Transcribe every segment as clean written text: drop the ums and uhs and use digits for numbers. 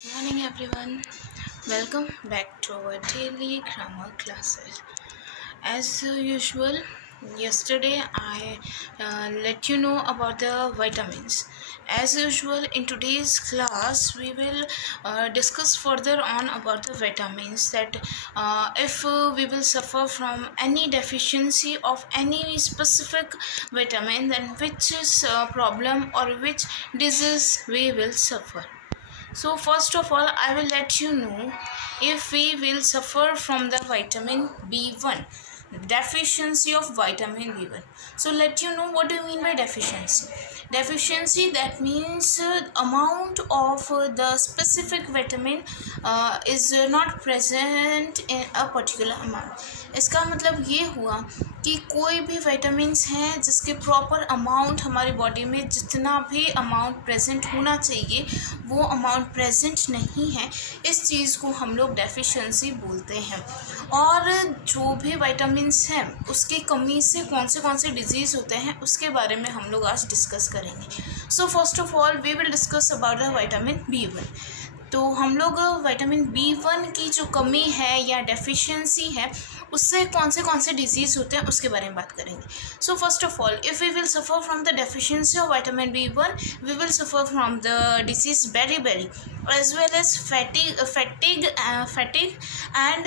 Morning everyone, welcome back to our daily grammar classes. As usual, yesterday I let you know about the vitamins. As usual, in today's class we will discuss further on about the vitamins, that if we will suffer from any deficiency of any specific vitamin, then which is problem or which disease we will suffer. So first of all, I will let you know if we will suffer from the vitamin B1, deficiency of vitamin B1. So let you know what do you mean by deficiency. Deficiency, that means amount of the specific vitamin is not present in a particular amount. इसका मतलब ये हुआ कि कोई भी vitamins हैं जिसके proper amount हमारी बॉडी में जितना भी अमाउंट प्रेजेंट होना चाहिए वो अमाउंट प्रेजेंट नहीं है, इस चीज़ को हम लोग डेफिशिएंसी बोलते हैं। और जो भी विटामिन्स हैं उसकी कमी से कौन से डिजीज़ होते हैं उसके बारे में हम लोग आज डिस्कस करेंगे। So first of all we will discuss about the vitamin B1। तो हम लोग विटामिन B1 की जो कमी है या डेफिशिएंसी है उससे कौन से डिजीज़ होते हैं उसके बारे में बात करेंगे। So first of all, if we will suffer from the deficiency of vitamin B1, we will suffer from the disease beri as well as fatigue and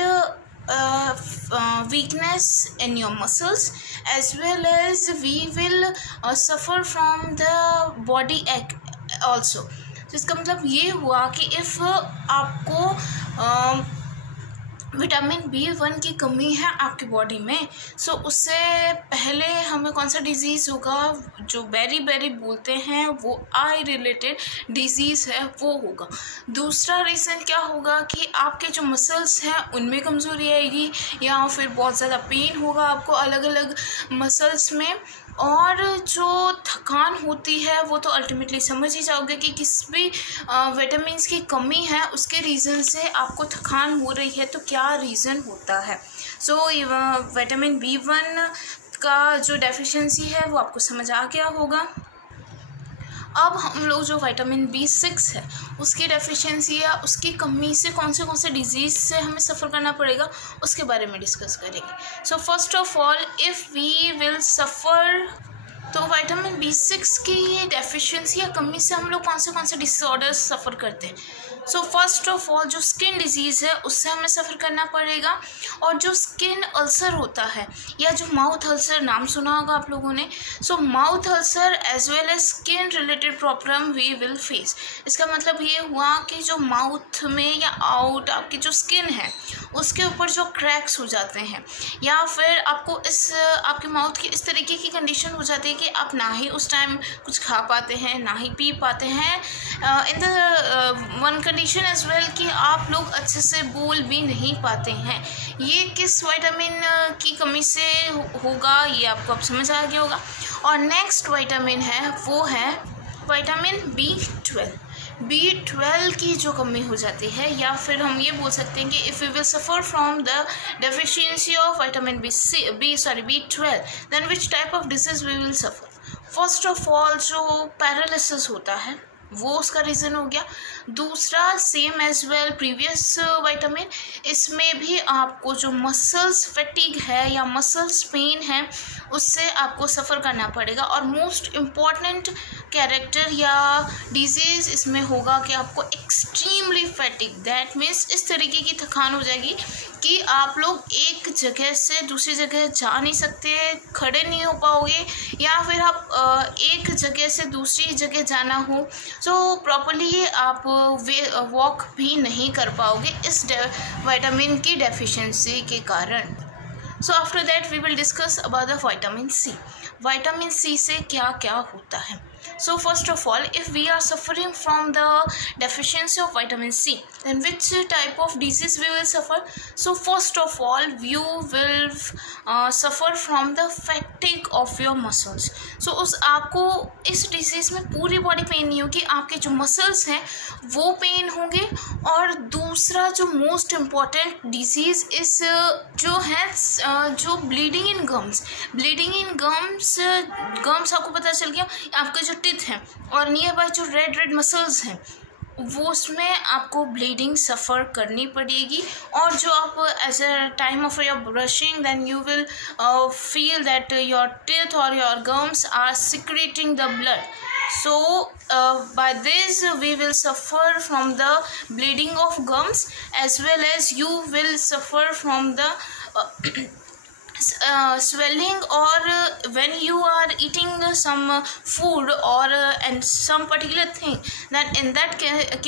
weakness in your muscles, as well as we will suffer from the body ache also. तो इसका मतलब ये हुआ कि if आपको vitamin B1 की कमी है आपकी बॉडी में, सो उससे पहले हमें कौन सा डिजीज़ होगा, जो बेरी बोलते हैं वो आई रिलेटेड डिजीज़ है वो होगा। दूसरा रीज़न क्या होगा कि आपके जो मसल्स हैं उनमें कमज़ोरी आएगी या फिर बहुत ज़्यादा पेन होगा आपको अलग अलग मसल्स में। और जो थकान होती है वो तो अल्टीमेटली समझ ही जाओगे कि किस भी विटामिन्स की कमी है उसके रीज़न से आपको थकान हो रही है, तो क्या रीज़न होता है। सो विटामिन B1 का जो डेफिशिएंसी है वो आपको समझ आ गया होगा। अब हम लोग जो विटामिन B6 है उसकी डेफिशिएंसी या उसकी कमी से कौन से डिजीज़ से हमें सफ़र करना पड़ेगा उसके बारे में डिस्कस करेंगे। So first of all, if we will suffer, तो विटामिन B6 की डेफिशिएंसी या कमी से हम लोग कौन से डिसऑर्डर्स सफ़र करते हैं। सो फर्स्ट ऑफ ऑल, जो स्किन डिजीज़ है उससे हमें सफ़र करना पड़ेगा, और जो स्किन अल्सर होता है या जो माउथ अल्सर, नाम सुना होगा आप लोगों ने। So mouth ulcer as well as skin related problem we will face. इसका मतलब ये हुआ कि जो माउथ में या आउट आपकी जो स्किन है उसके ऊपर जो क्रैक्स हो जाते हैं, या फिर आपको आपके माउथ की इस तरीके की कंडीशन हो जाती है कि आप ना ही उस टाइम कुछ खा पाते हैं ना ही पी पाते हैं, in the one condition as well कि आप लोग अच्छे से बोल भी नहीं पाते हैं। ये किस विटामिन की कमी से होगा ये आपको अब समझ आ गया होगा। और नेक्स्ट विटामिन है वो है विटामिन B12 की जो कमी हो जाती है, या फिर हम ये बोल सकते हैं कि if we will suffer from the deficiency of vitamin B12, then which type of disease we will suffer. First of all, जो पैरालिसिस होता है वो उसका रीज़न हो गया। दूसरा, same as well previous vitamin, इसमें भी आपको जो मसल्स फैटिग है या मसल्स पेन है उससे आपको सफ़र करना पड़ेगा। और मोस्ट इम्पॉर्टेंट कैरेक्टर या डिजीज़ इसमें होगा कि आपको एक्सट्रीमली फैटिग, दैट मीन्स इस तरीके की थकान हो जाएगी कि आप लोग एक जगह से दूसरी जगह जा नहीं सकते, खड़े नहीं हो पाओगे, या फिर आप एक जगह से दूसरी जगह जाना हो तो प्रॉपर्ली आप वॉक भी नहीं कर पाओगे इस विटामिन की डेफिशिएंसी के कारण। So after that we will discuss about the vitamin C। Vitamin C से क्या क्या होता है। So first of all, if we are suffering from the deficiency of vitamin C, then which type of disease we will suffer? So first of all, you will suffer from the fatigue of your muscles. So आपको इस disease में पूरी body pain नहीं होगी, आपके जो muscles हैं वो पेन होंगे। और दूसरा जो मोस्ट इम्पॉर्टेंट डिजीज़ इस जो है जो ब्लीडिंग इन गम्स आपको पता चल गया, आपके जो टिथ हैं और नियर बाय जो रेड मसल्स हैं वो उसमें आपको ब्लीडिंग सफ़र करनी पड़ेगी। और जो आप as a time of your brushing then you will feel that your teeth और your gums are secreting the blood. So by this we will suffer from the bleeding of gums, as well as you will suffer from the swelling, or when you are eating some food or and some particular thing, then in that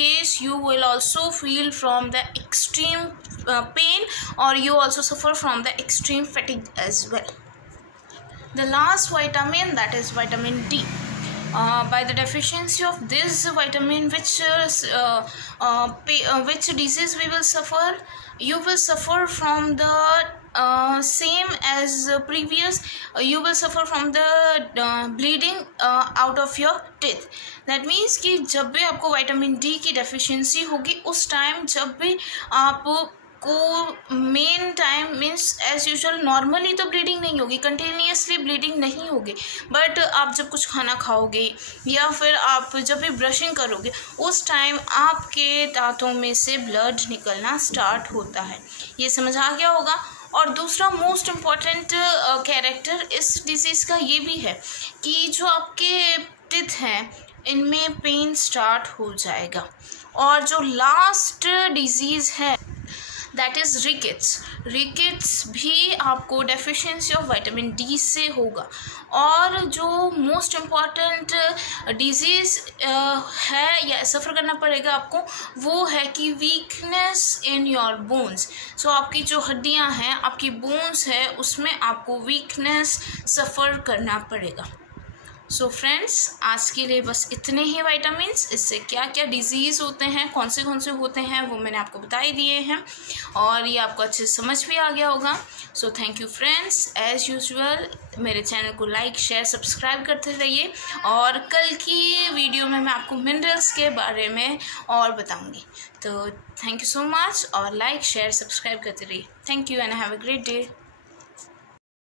case you will also feel from the extreme pain, or you also suffer from the extreme fatigue as well. The last vitamin, that is vitamin D. By the deficiency of this vitamin, which disease we will suffer? You will suffer from the same as previous. You will suffer from the bleeding out of your teeth. That means कि जब भी आपको vitamin D की deficiency होगी, उस time जब भी आप को main time means as usual normally तो ब्लीडिंग नहीं होगी, कंटिन्यूसली ब्लीडिंग नहीं होगी, बट आप जब कुछ खाना खाओगे या फिर आप जब भी ब्रशिंग करोगे, उस टाइम आपके दांतों में से ब्लड निकलना स्टार्ट होता है. ये समझ आ गया होगा. और दूसरा मोस्ट इम्पॉर्टेंट कैरेक्टर इस डिजीज़ का ये भी है कि जो आपके टीथ हैं इनमें पेन स्टार्ट हो जाएगा. और जो लास्ट डिजीज़ है दैट इज़ रिकेट्स भी आपको डेफिशिएंसी ऑफ विटामिन डी से होगा. और जो मोस्ट इम्पॉर्टेंट डिजीज़ है या सफ़र करना पड़ेगा आपको, वो है कि वीकनेस इन योर बोन्स. सो आपकी जो हड्डियां हैं, आपकी बोन्स है, उसमें आपको वीकनेस सफ़र करना पड़ेगा. सो फ्रेंड्स, आज के लिए बस इतने ही विटामिन्स. इससे क्या क्या डिजीज़ होते हैं, कौन से होते हैं, वो मैंने आपको बता ही दिए हैं, और ये आपको अच्छे समझ भी आ गया होगा. So thank you friends. As usual मेरे चैनल को लाइक शेयर सब्सक्राइब करते रहिए, और कल की वीडियो में मैं आपको मिनरल्स के बारे में और बताऊँगी. तो थैंक यू सो मच, और लाइक शेयर सब्सक्राइब करते रहिए. Thank you and have a great day.